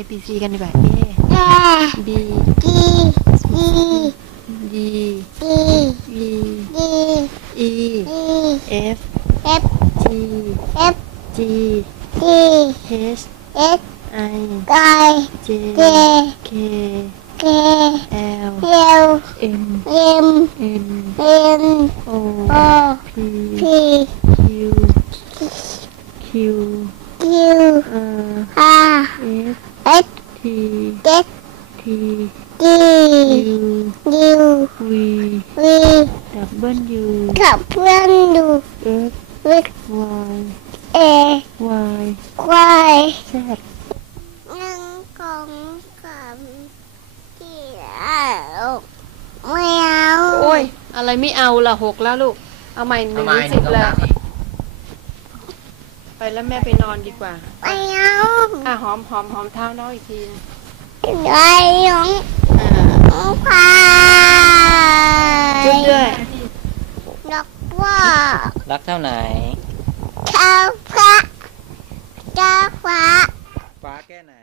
A B C กันดีกว่า A แอ B ดีดี D ดี E ดี E ดี F เอฟ G เอฟ G ดี H เอส I ไก่ J เจ K เค L เอล M เอ็ม N เอ็น O โอ P พี Q Q คิว R อาร์ S เอส T เจ็ด T ดี U ดิว V วี W กับเพื่อนดู X วิก Y เอ Y ควาย Z นั่งกองกับที่เอาไม่เอา โอ้ย อะไรไม่เอาล่ะหกแล้วลูก เอาใหม่หนึ่ทำงไมถึงถึสิงบต้องแล้วนับอีกไป แล้วแม่ไปนอนดีกว่าไปเอาอะหอมหอมหอมเท้าน้องอีกทีไอ้หงอ่าพจุดด้วยรักว่ารักเท่าไหนเท่าพระเท่าฟ้าฟ้าแค่ไหน